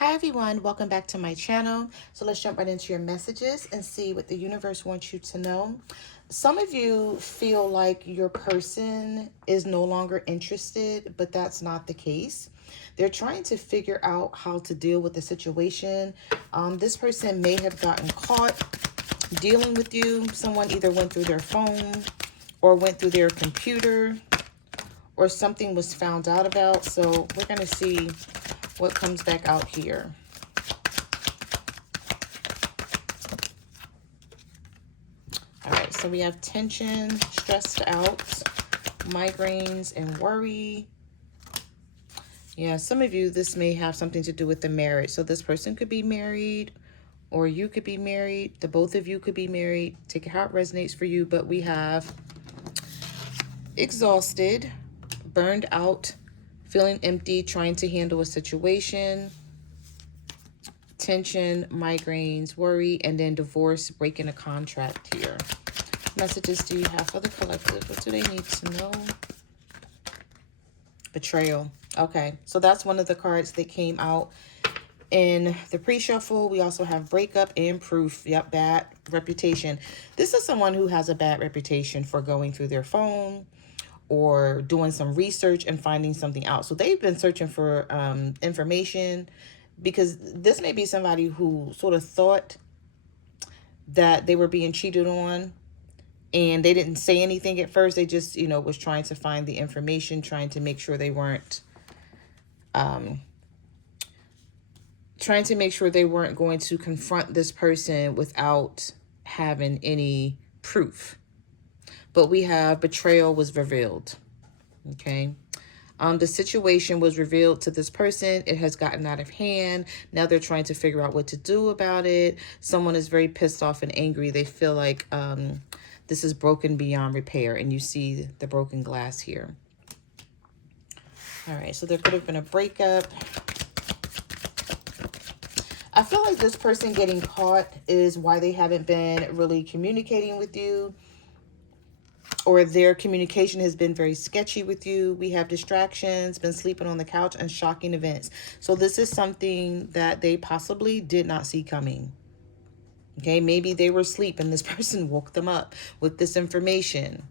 Hi everyone, welcome back to my channel. So let's jump right into your messages and see what the universe wants you to know. Some of you feel like your person is no longer interested, but that's not the case. They're trying to figure out how to deal with the situation. This person may have gotten caught dealing with you. Someone either went through their phone or went through their computer, or something was found out about. So we're going to see what comes back out here. All right, so we have tension, stressed out, migraines, and worry. Yeah, some of you, this may have something to do with the marriage. So this person could be married, or you could be married. The both of you could be married. Take it how it resonates for you. But we have exhausted, burned out, feeling empty, trying to handle a situation, tension, migraines, worry, and then divorce, breaking a contract here. Messages do you have for the collective? What do they need to know? Betrayal. Okay, so that's one of the cards that came out in the pre-shuffle. We also have breakup and proof. Yep, bad reputation. This is someone who has a bad reputation for going through their phone or doing some research and finding something out. So they've been searching for information, because this may be somebody who sort of thought that they were being cheated on, and they didn't say anything at first. They just, was trying to find the information, trying to make sure they weren't, going to confront this person without having any proof. But we have betrayal was revealed. Okay. The situation was revealed to this person. It has gotten out of hand. Now they're trying to figure out what to do about it. Someone is very pissed off and angry. They feel like this is broken beyond repair. And you see the broken glass here. All right, so there could have been a breakup. I feel like this person getting caught is why they haven't been really communicating with you, or their communication has been very sketchy with you. We have distractions, been sleeping on the couch, and shocking events. So this is something that they possibly did not see coming. Okay, maybe they were asleep and this person woke them up with this information.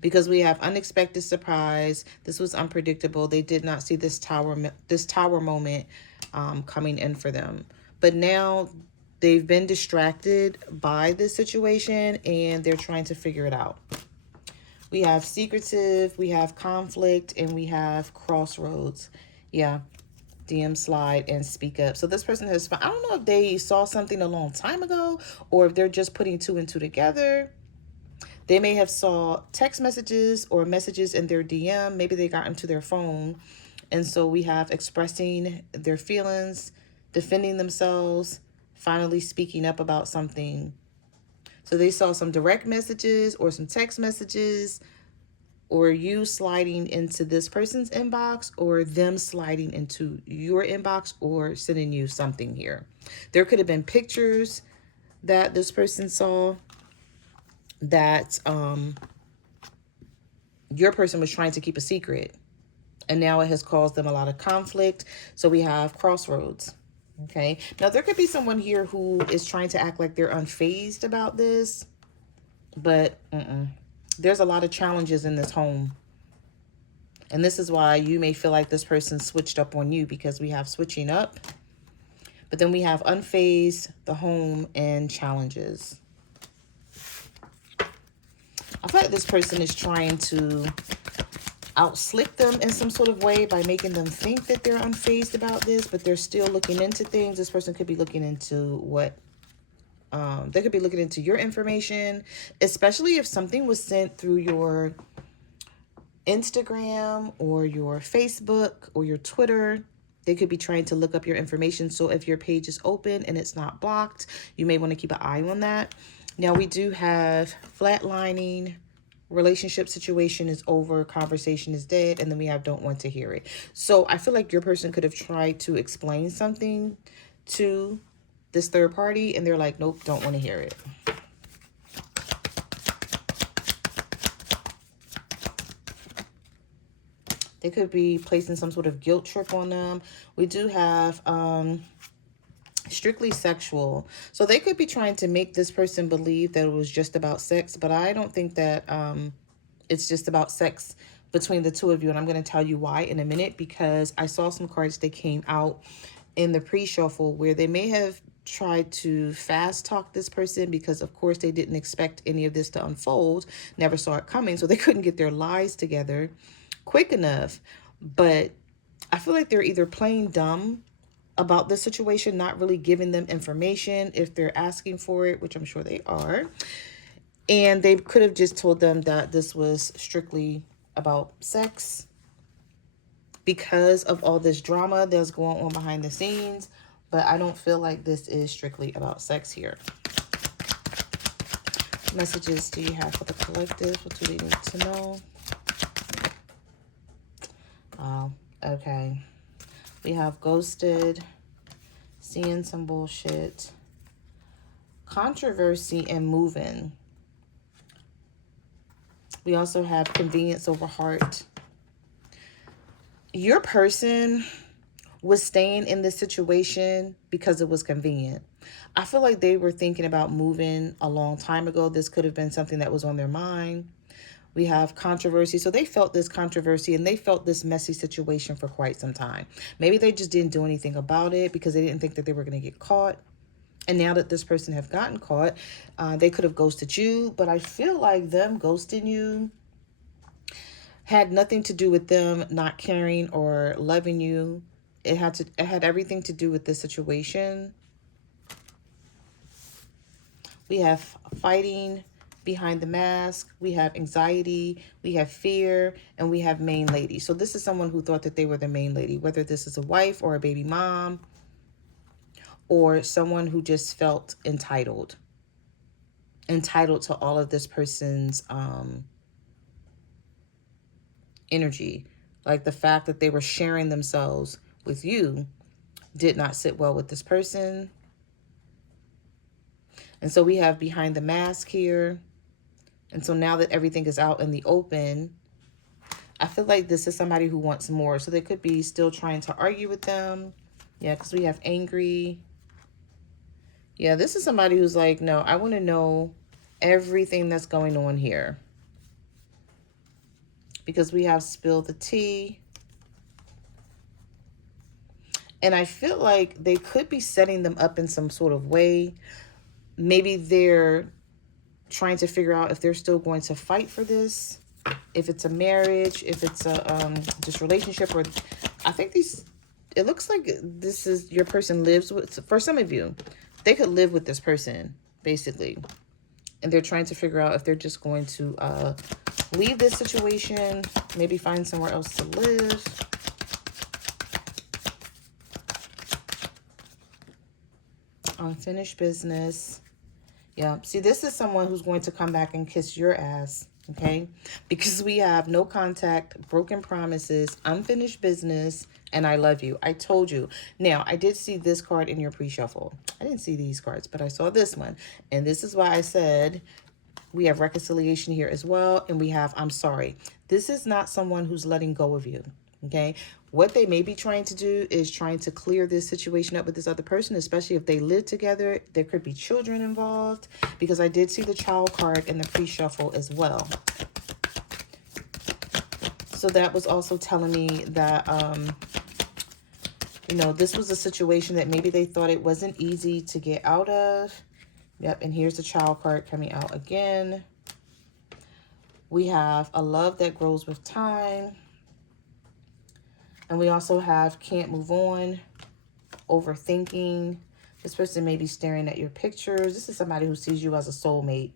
Because we have unexpected surprise. This was unpredictable. They did not see this tower moment coming in for them. But now they've been distracted by this situation and they're trying to figure it out. We have secretive, we have conflict, and we have crossroads. Yeah, DM slide and speak up. So this person has, I don't know if they saw something a long time ago or if they're just putting two and two together. They may have saw text messages or messages in their DM. Maybe they got into their phone. And so we have expressing their feelings, defending themselves, finally speaking up about something. So they saw some direct messages or some text messages, or you sliding into this person's inbox, or them sliding into your inbox or sending you something here. There could have been pictures that this person saw that your person was trying to keep a secret, and now it has caused them a lot of conflict. So we have crossroads. Okay, now there could be someone here who is trying to act like they're unfazed about this, but there's a lot of challenges in this home. And this is why you may feel like this person switched up on you, because we have switching up, but then we have unfazed, the home, and challenges. I feel like this person is trying to outslick them in some sort of way by making them think that they're unfazed about this, but they're still looking into things. This person could be looking into what, they could be looking into your information, especially if something was sent through your Instagram or your Facebook or your Twitter. They could be trying to look up your information. So if your page is open and it's not blocked, you may want to keep an eye on that. Now we do have flatlining, relationship situation is over, conversation is dead, and then we have don't want to hear it. So I feel like your person could have tried to explain something to this third party and they're like, nope, don't want to hear it. They could be placing some sort of guilt trip on them. We do have strictly sexual. So they could be trying to make this person believe that it was just about sex, but I don't think that it's just about sex between the two of you. And I'm going to tell you why in a minute, because I saw some cards that came out in the pre-shuffle where they may have tried to fast talk this person because of course they didn't expect any of this to unfold, never saw it coming, so they couldn't get their lies together quick enough. But I feel like they're either playing dumb about the situation, not really giving them information if they're asking for it, which I'm sure they are. And they could have just told them that this was strictly about sex because of all this drama that's going on behind the scenes. But I don't feel like this is strictly about sex here. What messages do you have for the collective? What do they need to know? Oh, okay. We have ghosted, seeing some bullshit, controversy, and moving. We also have convenience over heart. Your person was staying in this situation because it was convenient. I feel like they were thinking about moving a long time ago. This could have been something that was on their mind. We have controversy. So they felt this controversy and they felt this messy situation for quite some time. Maybe they just didn't do anything about it because they didn't think that they were going to get caught. And now that this person have gotten caught, they could have ghosted you. But I feel like them ghosting you had nothing to do with them not caring or loving you. It had everything to do with this situation. We have fighting behind the mask. We have anxiety. We have fear. And we have main lady. So this is someone who thought that they were the main lady, whether this is a wife or a baby mom or someone who just felt entitled to all of this person's energy. Like the fact that they were sharing themselves with you did not sit well with this person. And so we have behind the mask here. And so now that everything is out in the open, I feel like this is somebody who wants more. So they could be still trying to argue with them. Yeah, because we have angry. Yeah, this is somebody who's like, no, I want to know everything that's going on here. Because we have spill the tea. And I feel like they could be setting them up in some sort of way. Maybe they're trying to figure out if they're still going to fight for this, if it's a marriage, if it's a just relationship, or I think it looks like this is your person lives with, for some of you, they could live with this person, basically. And they're trying to figure out if they're just going to leave this situation, maybe find somewhere else to live. Unfinished business. Yeah. See, this is someone who's going to come back and kiss your ass. Okay. Because we have no contact, broken promises, unfinished business, and I love you. I told you. Now, I did see this card in your pre-shuffle. I didn't see these cards, but I saw this one. And this is why I said we have reconciliation here as well. And we have I'm sorry. This is not someone who's letting go of you. Okay. What they may be trying to do is trying to clear this situation up with this other person, especially if they live together. There could be children involved, because I did see the child card in the pre-shuffle as well. So that was also telling me that, you know, this was a situation that maybe they thought it wasn't easy to get out of. Yep, and here's the child card coming out again. We have a love that grows with time. And we also have can't move on, overthinking. This person may be staring at your pictures. This is somebody who sees you as a soulmate.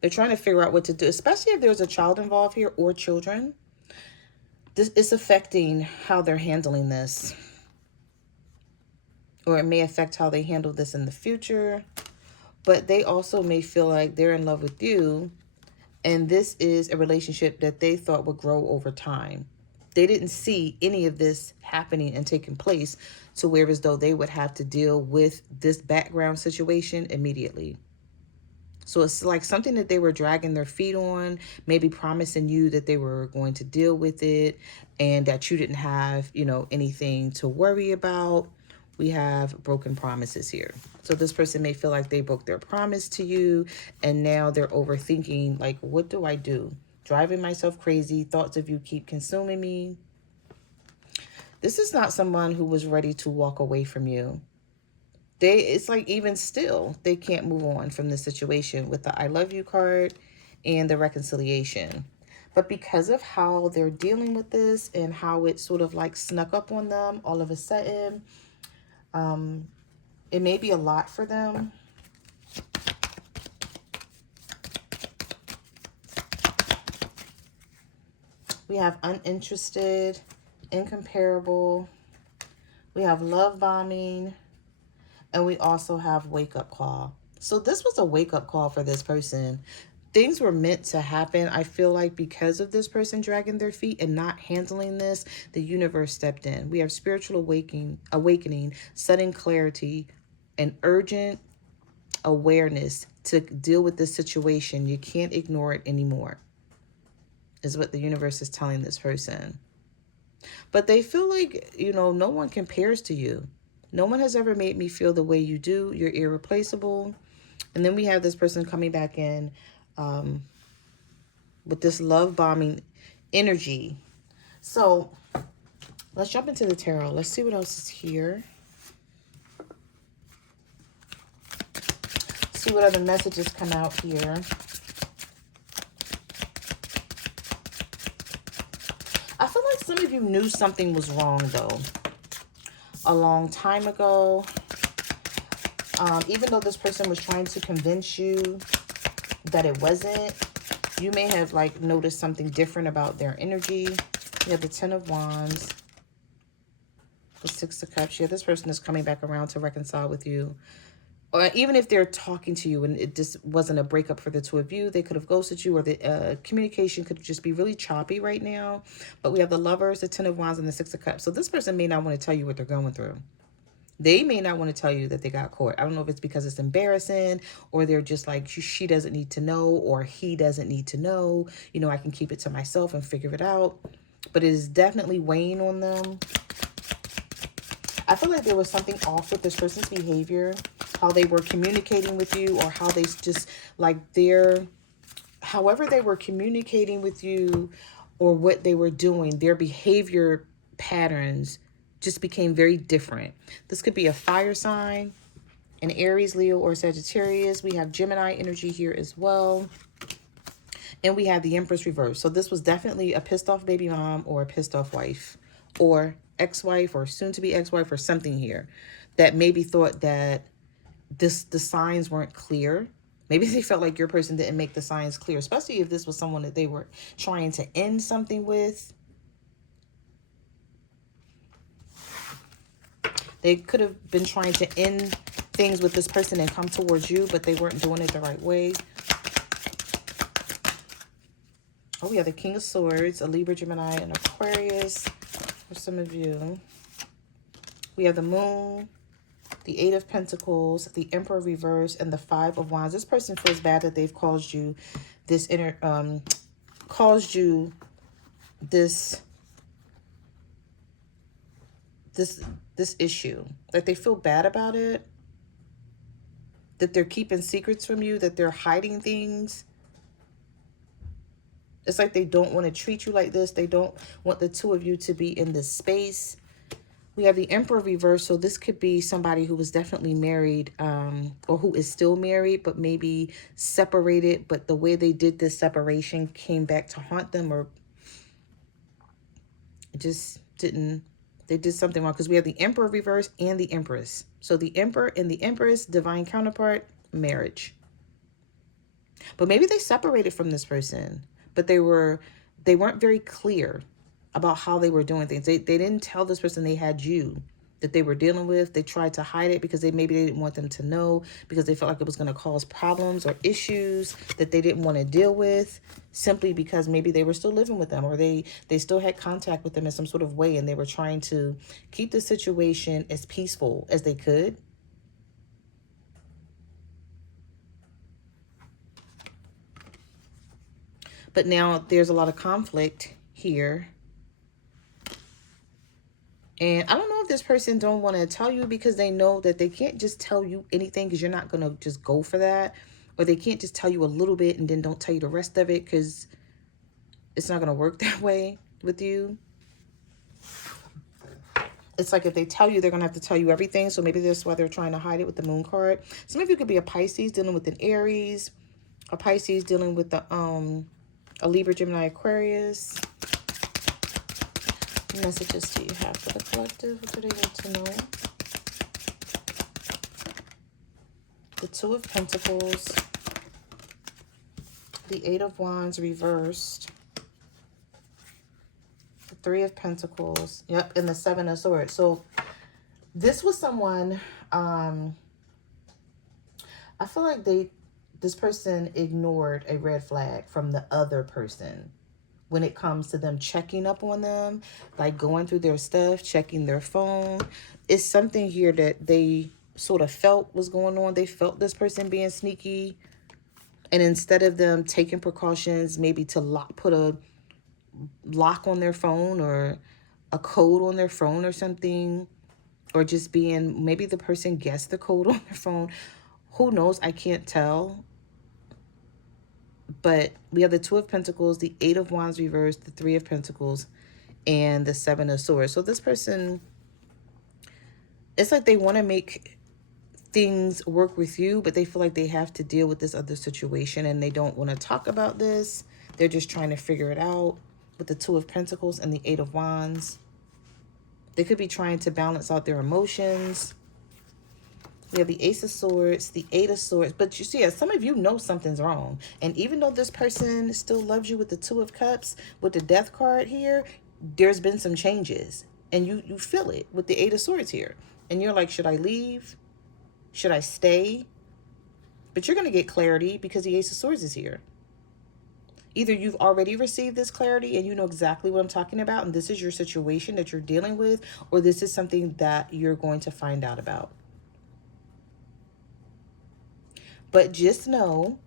They're trying to figure out what to do, especially if there's a child involved here or children. This is affecting how they're handling this. Or it may affect how they handle this in the future. But they also may feel like they're in love with you. And this is a relationship that they thought would grow over time. They didn't see any of this happening and taking place to where as though they would have to deal with this background situation immediately. So it's like something that they were dragging their feet on, maybe promising you that they were going to deal with it and that you didn't have, you know, anything to worry about. We have broken promises here. So this person may feel like they broke their promise to you and now they're overthinking, like, what do I do? Driving myself crazy. Thoughts of you keep consuming me. This is not someone who was ready to walk away from you. It's like even still, they can't move on from the situation with the I love you card and the reconciliation. But because of how they're dealing with this and how it sort of like snuck up on them all of a sudden, it may be a lot for them. We have uninterested, incomparable. We have love bombing. And we also have wake up call. So this was a wake up call for this person. Things were meant to happen. I feel like because of this person dragging their feet and not handling this, the universe stepped in. We have spiritual awakening, sudden clarity, and urgent awareness to deal with this situation. You can't ignore it anymore, is what the universe is telling this person. But they feel like, you know, no one compares to you. No one has ever made me feel the way you do. You're irreplaceable. And then we have this person coming back in with this love bombing energy. So let's jump into the tarot. Let's see what else is here. See what other messages come out here. I feel like some of you knew something was wrong, though, a long time ago. Even though this person was trying to convince you that it wasn't, you may have like noticed something different about their energy. You have the Ten of Wands, the Six of Cups. Yeah, this person is coming back around to reconcile with you. Or even if they're talking to you and it just wasn't a breakup for the two of you, they could have ghosted you, or the communication could just be really choppy right now. But we have the Lovers, the Ten of Wands, and the Six of Cups. So this person may not want to tell you what they're going through. They may not want to tell you that they got caught. I don't know if it's because it's embarrassing, or they're just like, she doesn't need to know, or he doesn't need to know. You know, I can keep it to myself and figure it out. But it is definitely weighing on them. I feel like there was something off with this person's behavior, how they were communicating with you, or how they just like however they were communicating with you, or what they were doing, their behavior patterns just became very different. This could be a fire sign, an Aries, Leo, or Sagittarius. We have Gemini energy here as well. And we have the Empress reverse. So this was definitely a pissed off baby mom, or a pissed off wife, or ex-wife, or soon to be ex-wife, or something here that maybe thought that the signs weren't clear. Maybe they felt like your person didn't make the signs clear, especially if this was someone that they were trying to end something with. They could have been trying to end things with this person and come towards you, but they weren't doing it the right way. Oh, we have the King of Swords, a Libra, Gemini, and Aquarius for some of you. We have the Moon, the Eight of Pentacles, the Emperor reverse, and the Five of Wands. This person feels bad that they've caused you this this issue, that they feel bad about it, that they're keeping secrets from you, that they're hiding things. It's like they don't want to treat you like this. They don't want the two of you to be in this space. We have the Emperor reverse, so this could be somebody who was definitely married, or who is still married, but maybe separated, but the way they did this separation came back to haunt them, or it just didn't. They did something wrong, because we have the Emperor reverse and the Empress. So the Emperor and the Empress, divine counterpart, marriage. But maybe they separated from this person, but they weren't very clear about how they were doing things. They didn't tell this person they had you, that they were dealing with. They tried to hide it because maybe they didn't want them to know, because they felt like it was going to cause problems or issues that they didn't want to deal with, simply because maybe they were still living with them, or they still had contact with them in some sort of way, and they were trying to keep the situation as peaceful as they could. But now there's a lot of conflict here. And I don't know if this person don't want to tell you because they know that they can't just tell you anything because you're not going to just go for that. Or they can't just tell you a little bit and then don't tell you the rest of it because it's not going to work that way with you. It's like if they tell you, they're going to have to tell you everything. So maybe that's why they're trying to hide it with the moon card. Some of you could be a Pisces dealing with an Aries. A Pisces dealing with the a Libra, Gemini, Aquarius. What messages do you have for the collective? What do they need to know? The Two of Pentacles. The Eight of Wands reversed. The Three of Pentacles. Yep, and the Seven of Swords. So this was someone, I feel like this person ignored a red flag from the other person when it comes to them checking up on them, like going through their stuff, checking their phone. It's something here that they sort of felt was going on. They felt this person being sneaky. And instead of them taking precautions, maybe to put a lock on their phone or a code on their phone or something, or just being, maybe the person guessed the code on their phone. Who knows? I can't tell. But we have the Two of Pentacles, the Eight of Wands reversed, the Three of Pentacles, and the Seven of Swords. So this person, it's like they want to make things work with you, but they feel like they have to deal with this other situation and they don't want to talk about this. They're just trying to figure it out with the Two of Pentacles and the Eight of Wands. They could be trying to balance out their emotions. We have the Ace of Swords, the Eight of Swords. But you see, some of you know something's wrong. And even though this person still loves you with the Two of Cups, with the Death card here, there's been some changes. And you feel it with the Eight of Swords here. And you're like, should I leave? Should I stay? But you're going to get clarity because the Ace of Swords is here. Either you've already received this clarity and you know exactly what I'm talking about, and this is your situation that you're dealing with, or this is something that you're going to find out about. But just know,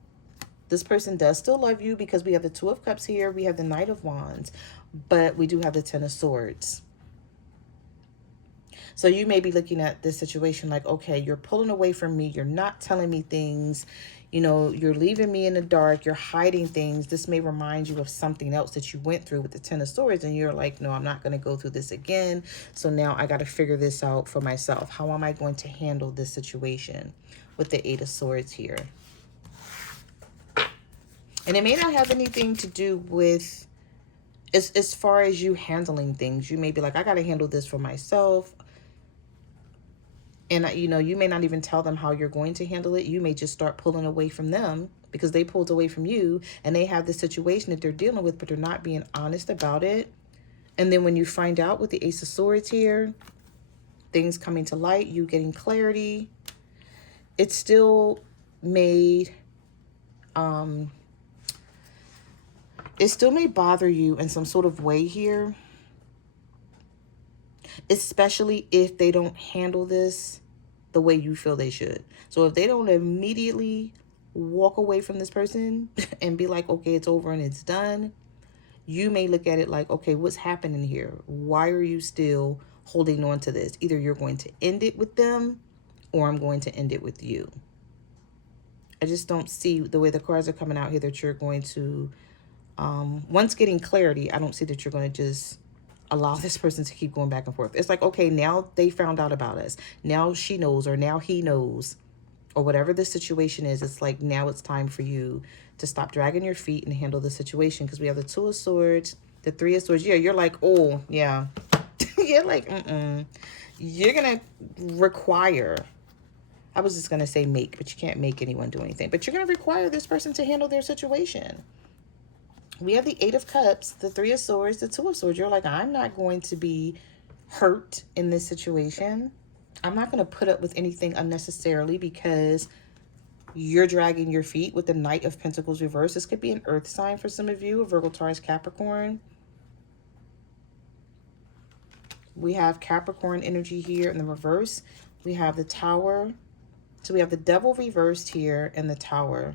this person does still love you because we have the Two of Cups here. We have the Knight of Wands, but we do have the Ten of Swords. So you may be looking at this situation like, okay, you're pulling away from me. You're not telling me things. You know, you're leaving me in the dark. You're hiding things. This may remind you of something else that you went through with the Ten of Swords. And you're like, no, I'm not going to go through this again. So now I got to figure this out for myself. How am I going to handle this situation with the Eight of Swords here? And it may not have anything to do with, as far as you handling things. You may be like, I got to handle this for myself. And, you know, you may not even tell them how you're going to handle it. You may just start pulling away from them because they pulled away from you and they have the situation that they're dealing with, but they're not being honest about it. And then when you find out with the Ace of Swords here, things coming to light, you getting clarity, it still made, it still may bother you in some sort of way here, especially if they don't handle this the way you feel they should. So if they don't immediately walk away from this person and be like, okay, it's over and it's done, you may look at it like, okay, what's happening here? Why are you still holding on to this? Either you're going to end it with them or I'm going to end it with you. I just don't see the way the cards are coming out here that you're going to, once getting clarity, I don't see that you're going to just allow this person to keep going back and forth. It's like, okay, now they found out about us. Now she knows, or now he knows, or whatever the situation is. It's like, now it's time for you to stop dragging your feet and handle the situation. Because we have the Two of Swords, the Three of Swords. Yeah, you're like, oh, yeah. You're like, You're going to require, I was just going to say make, but you can't make anyone do anything. But you're going to require this person to handle their situation. We have the Eight of Cups, the Three of Swords, the Two of Swords. You're like, I'm not going to be hurt in this situation. I'm not going to put up with anything unnecessarily because you're dragging your feet with the Knight of Pentacles reversed. This could be an earth sign for some of you, a Virgo, Taurus, Capricorn. We have Capricorn energy here in the reverse. We have the Tower. So we have the Devil reversed here and the Tower.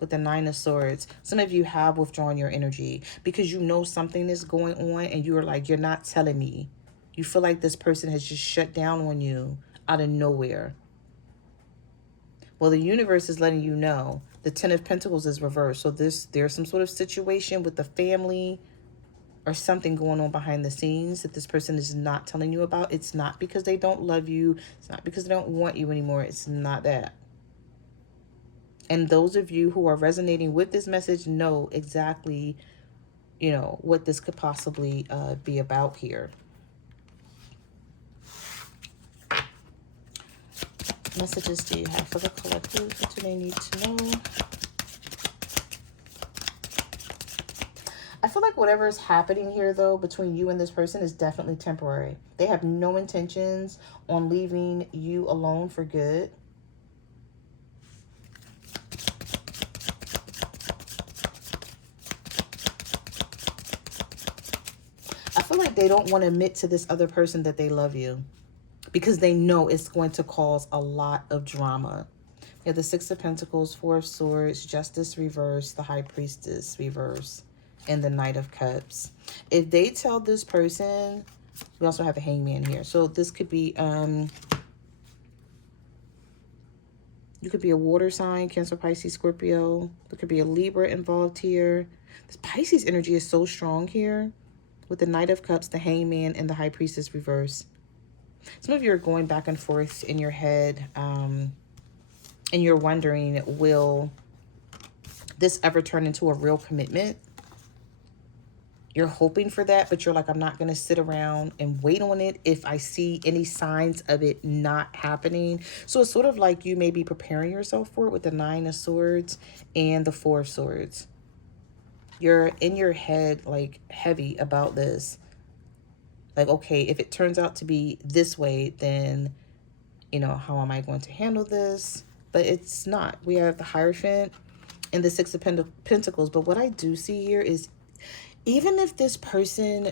with the Nine of Swords. Some of you have withdrawn your energy because you know something is going on and you're like, you're not telling me. You feel like this person has just shut down on you out of nowhere. Well, the universe is letting you know. The Ten of Pentacles is reversed. So there's some sort of situation with the family or something going on behind the scenes that this person is not telling you about. It's not because they don't love you. It's not because they don't want you anymore. It's not that. And those of you who are resonating with this message know exactly, you know, what this could possibly be about here. Messages do you have for the collective? What do they need to know? I feel like whatever is happening here, though, between you and this person is definitely temporary. They have no intentions on leaving you alone for good. I feel like they don't want to admit to this other person that they love you because they know it's going to cause a lot of drama. You have the Six of Pentacles, Four of Swords, Justice reverse, the High Priestess reverse, and the Knight of Cups. If they tell this person, we also have the Hangman here. So this could be, you could be a water sign, Cancer, Pisces, Scorpio. There could be a Libra involved here. This Pisces energy is so strong here with the Knight of Cups, the Hangman, and the High Priestess reverse. Some of you are going back and forth in your head, and you're wondering, will this ever turn into a real commitment? You're hoping for that, but you're like, I'm not going to sit around and wait on it if I see any signs of it not happening. So it's sort of like you may be preparing yourself for it with the Nine of Swords and the Four of Swords. You're in your head, like, heavy about this. Like, okay, if it turns out to be this way, then, you know, how am I going to handle this? But it's not. We have the Hierophant and the Six of Pentacles. But what I do see here is, even if this person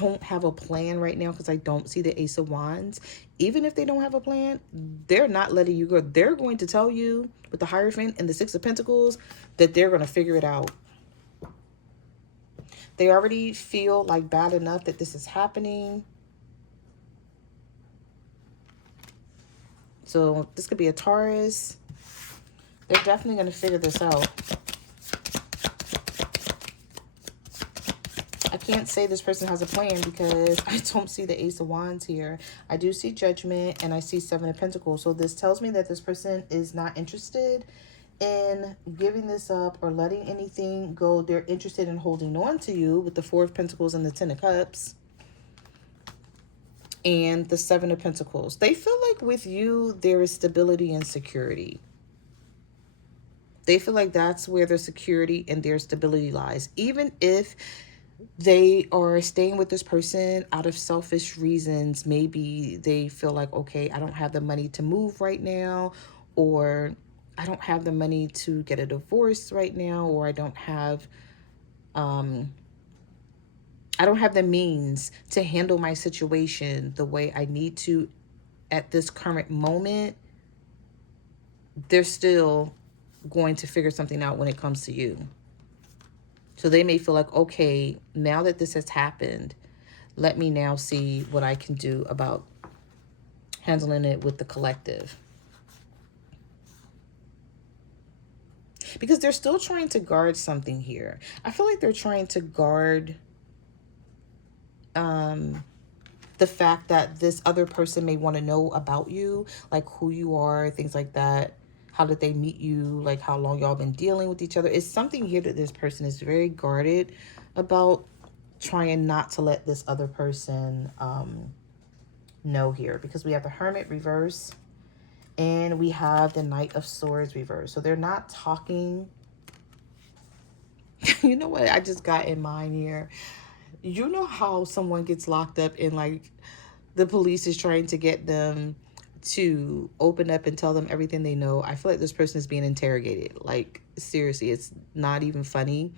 don't have a plan right now, because I don't see the Ace of Wands, even if they don't have a plan, they're not letting you go. They're going to tell you with the Hierophant and the Six of Pentacles that they're going to figure it out. They already feel like bad enough that this is happening. So this could be a Taurus. They're definitely going to figure this out. I can't say this person has a plan because I don't see the Ace of Wands here. I do see Judgment and I see Seven of Pentacles. So this tells me that this person is not interested in giving this up or letting anything go. They're interested in holding on to you with the Four of Pentacles and the Ten of Cups and the Seven of Pentacles. They feel like with you there is stability and security. They feel like that's where their security and their stability lies. Even if they are staying with this person out of selfish reasons, maybe they feel like, okay, I don't have the money to move right now, or I don't have the money to get a divorce right now, or I don't have the means to handle my situation the way I need to at this current moment. They're still going to figure something out when it comes to you. So they may feel like, okay, now that this has happened, let me now see what I can do about handling it with the collective. Because they're still trying to guard something here. I feel like they're trying to guard the fact that this other person may want to know about you, like who you are, things like that. How did they meet you? Like how long y'all been dealing with each other? It's something here that this person is very guarded about, trying not to let this other person know here. Because we have the Hermit reverse and we have the Knight of Swords reverse. So they're not talking. You know what I just got in mind here? You know how someone gets locked up and like the police is trying to get them to open up and tell them everything they know? I feel like this person is being interrogated. Like, seriously, it's not even funny.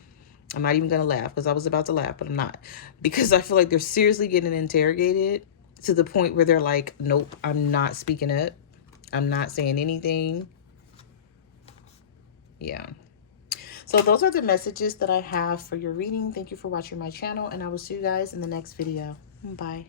I'm not even going to laugh because I was about to laugh, but I'm not. Because I feel like they're seriously getting interrogated to the point where they're like, nope, I'm not speaking up. I'm not saying anything. Yeah. So those are the messages that I have for your reading. Thank you for watching my channel, and I will see you guys in the next video. Bye.